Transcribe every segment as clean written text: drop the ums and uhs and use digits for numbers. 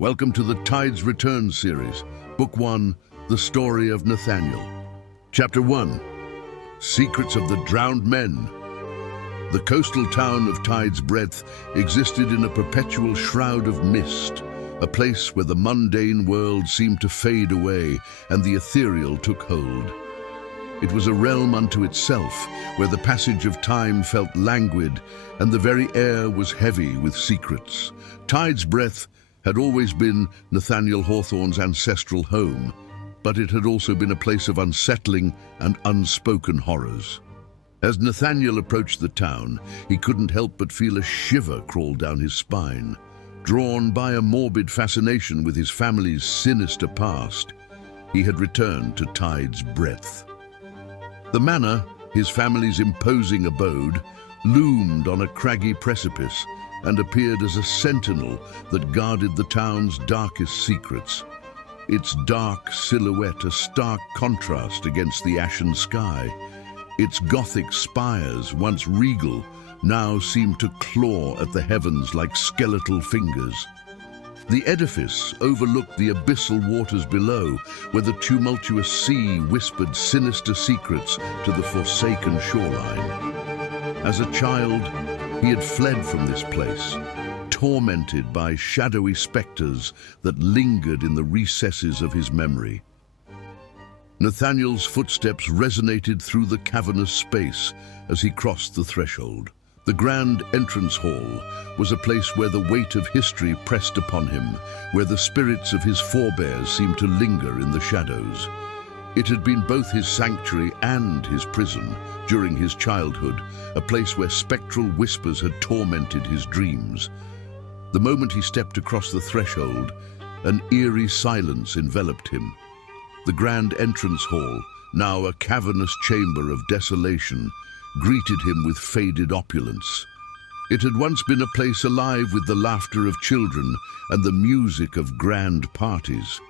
Welcome to the Tides Return series, Book 1, The Story of Nathaniel. Chapter 1, Secrets of the Drowned Men. The coastal town of Tide's Breadth existed in a perpetual shroud of mist, a place where the mundane world seemed to fade away and the ethereal took hold. It was a realm unto itself, where the passage of time felt languid and the very air was heavy with secrets. Tide's Breadth had always been Nathaniel Hawthorne's ancestral home, but it had also been a place of unsettling and unspoken horrors. As Nathaniel approached the town, he couldn't help but feel a shiver crawl down his spine. Drawn by a morbid fascination with his family's sinister past, he had returned to Tide's Breadth. The manor, his family's imposing abode, loomed on a craggy precipice and appeared as a sentinel that guarded the town's darkest secrets. Its dark silhouette a stark contrast against the ashen sky. Its Gothic spires, once regal, now seemed to claw at the heavens like skeletal fingers. The edifice overlooked the abyssal waters below, where the tumultuous sea whispered sinister secrets to the forsaken shoreline. As a child, he had fled from this place, tormented by shadowy specters that lingered in the recesses of his memory. Nathaniel's footsteps resonated through the cavernous space as he crossed the threshold. The grand entrance hall was a place where the weight of history pressed upon him, where the spirits of his forebears seemed to linger in the shadows. It had been both his sanctuary and his prison during his childhood, a place where spectral whispers had tormented his dreams. The moment he stepped across the threshold, an eerie silence enveloped him. The grand entrance hall, now a cavernous chamber of desolation, greeted him with faded opulence. It had once been a place alive with the laughter of children and the music of grand parties.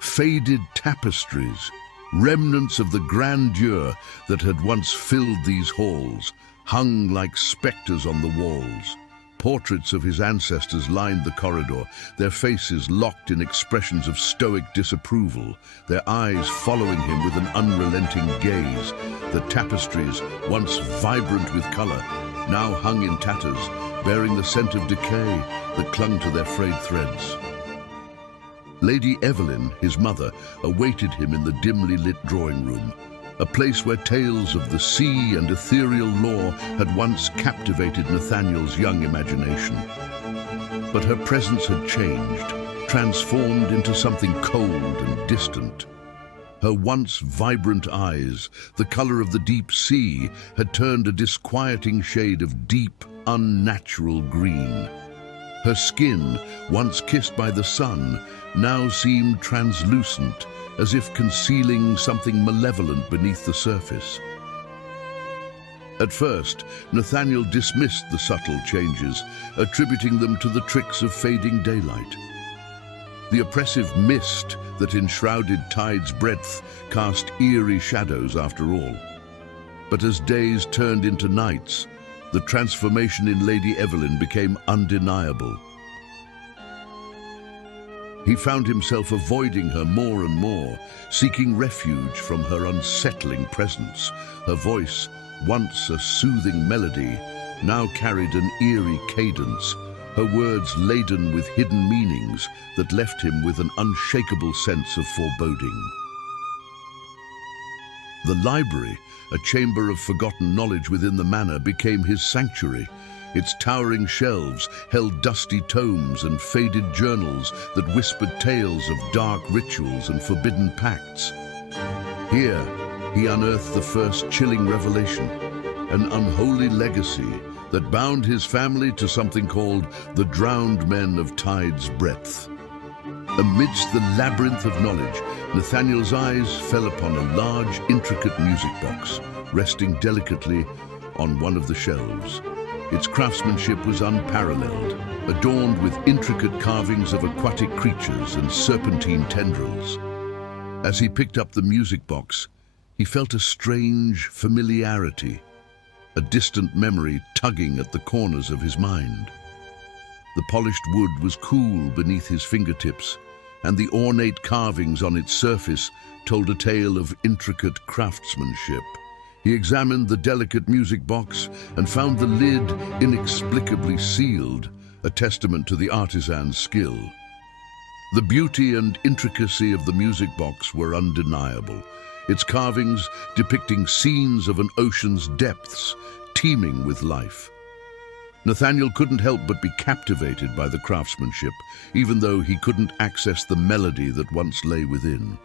Faded tapestries, remnants of the grandeur that had once filled these halls, hung like specters on the walls. Portraits of his ancestors lined the corridor, their faces locked in expressions of stoic disapproval, their eyes following him with an unrelenting gaze. The tapestries, once vibrant with color, now hung in tatters, bearing the scent of decay that clung to their frayed threads. Lady Evelyn, his mother, awaited him in the dimly lit drawing room, a place where tales of the sea and ethereal lore had once captivated Nathaniel's young imagination. But her presence had changed, transformed into something cold and distant. Her once vibrant eyes, the color of the deep sea, had turned a disquieting shade of deep, unnatural green. Her skin, once kissed by the sun, now seemed translucent, as if concealing something malevolent beneath the surface. At first, Nathaniel dismissed the subtle changes, attributing them to the tricks of fading daylight. The oppressive mist that enshrouded Tide's Breadth cast eerie shadows after all. But as days turned into nights, the transformation in Lady Evelyn became undeniable. He found himself avoiding her more and more, seeking refuge from her unsettling presence. Her voice, once a soothing melody, now carried an eerie cadence, her words laden with hidden meanings that left him with an unshakable sense of foreboding. The library, a chamber of forgotten knowledge within the manor, became his sanctuary. Its towering shelves held dusty tomes and faded journals that whispered tales of dark rituals and forbidden pacts. Here, he unearthed the first chilling revelation, an unholy legacy that bound his family to something called the Drowned Men of Tide's Breadth. Amidst the labyrinth of knowledge, Nathaniel's eyes fell upon a large, intricate music box, resting delicately on one of the shelves. Its craftsmanship was unparalleled, adorned with intricate carvings of aquatic creatures and serpentine tendrils. As he picked up the music box, he felt a strange familiarity, a distant memory tugging at the corners of his mind. The polished wood was cool beneath his fingertips, and the ornate carvings on its surface told a tale of intricate craftsmanship. He examined the delicate music box and found the lid inexplicably sealed, a testament to the artisan's skill. The beauty and intricacy of the music box were undeniable, its carvings depicting scenes of an ocean's depths, teeming with life. Nathaniel couldn't help but be captivated by the craftsmanship, even though he couldn't access the melody that once lay within.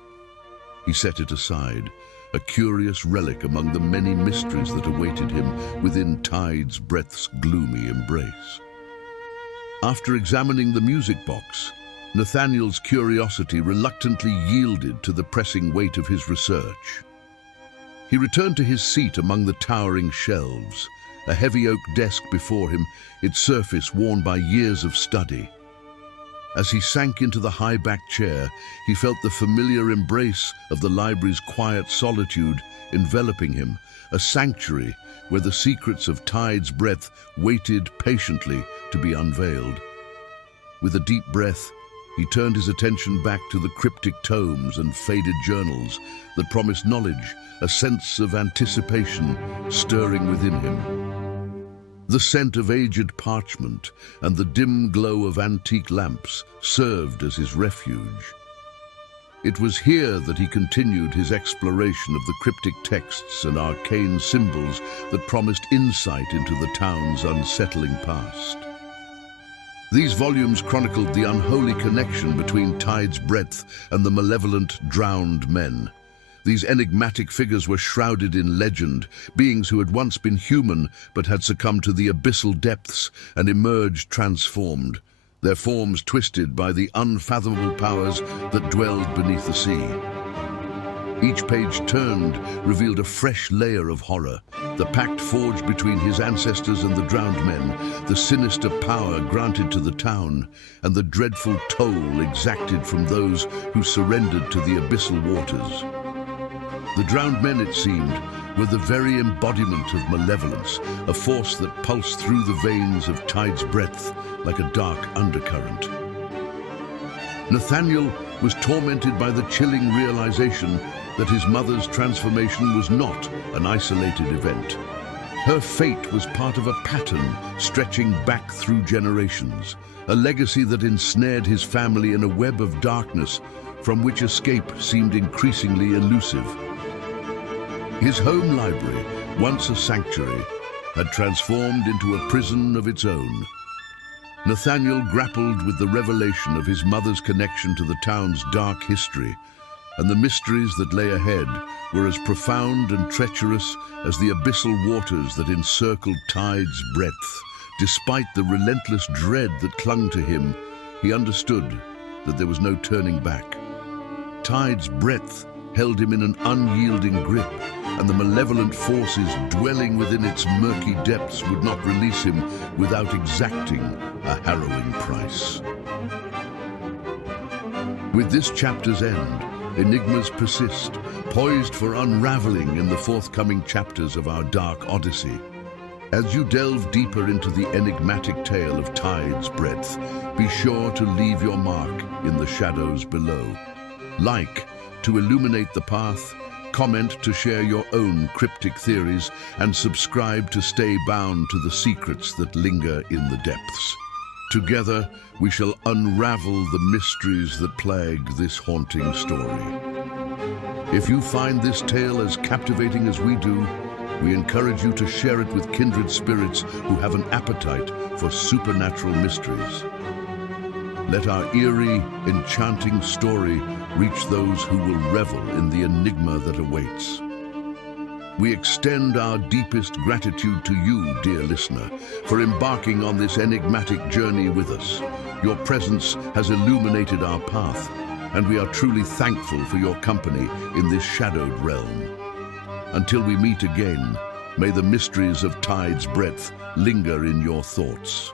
He set it aside, a curious relic among the many mysteries that awaited him within Tide's Breath's gloomy embrace. After examining the music box, Nathaniel's curiosity reluctantly yielded to the pressing weight of his research. He returned to his seat among the towering shelves, a heavy oak desk before him, its surface worn by years of study. As he sank into the high-backed chair, he felt the familiar embrace of the library's quiet solitude enveloping him, a sanctuary where the secrets of Tide's Breath waited patiently to be unveiled. With a deep breath, he turned his attention back to the cryptic tomes and faded journals that promised knowledge, a sense of anticipation stirring within him. The scent of aged parchment and the dim glow of antique lamps served as his refuge. It was here that he continued his exploration of the cryptic texts and arcane symbols that promised insight into the town's unsettling past. These volumes chronicled the unholy connection between Tide's Breath and the malevolent drowned men. These enigmatic figures were shrouded in legend, beings who had once been human but had succumbed to the abyssal depths and emerged transformed, their forms twisted by the unfathomable powers that dwelled beneath the sea. Each page turned revealed a fresh layer of horror, the pact forged between his ancestors and the drowned men, the sinister power granted to the town, and the dreadful toll exacted from those who surrendered to the abyssal waters. The drowned men, it seemed, were the very embodiment of malevolence, a force that pulsed through the veins of Tide's Breath like a dark undercurrent. Nathaniel was tormented by the chilling realization that his mother's transformation was not an isolated event. Her fate was part of a pattern stretching back through generations, a legacy that ensnared his family in a web of darkness from which escape seemed increasingly elusive. His home library, once a sanctuary, had transformed into a prison of its own. Nathaniel grappled with the revelation of his mother's connection to the town's dark history, and the mysteries that lay ahead were as profound and treacherous as the abyssal waters that encircled Tide's Breath. Despite the relentless dread that clung to him, he understood that there was no turning back. Tide's Breath held him in an unyielding grip, and the malevolent forces dwelling within its murky depths would not release him without exacting a harrowing price. With this chapter's end, enigmas persist, poised for unraveling in the forthcoming chapters of our dark odyssey. As you delve deeper into the enigmatic tale of Tide's Breath, be sure to leave your mark in the shadows below. Like to illuminate the path, comment to share your own cryptic theories, and subscribe to stay bound to the secrets that linger in the depths. Together, we shall unravel the mysteries that plague this haunting story. If you find this tale as captivating as we do, we encourage you to share it with kindred spirits who have an appetite for supernatural mysteries. Let our eerie, enchanting story reach those who will revel in the enigma that awaits. We extend our deepest gratitude to you, dear listener, for embarking on this enigmatic journey with us. Your presence has illuminated our path, and we are truly thankful for your company in this shadowed realm. Until we meet again, may the mysteries of Tide's Breath linger in your thoughts.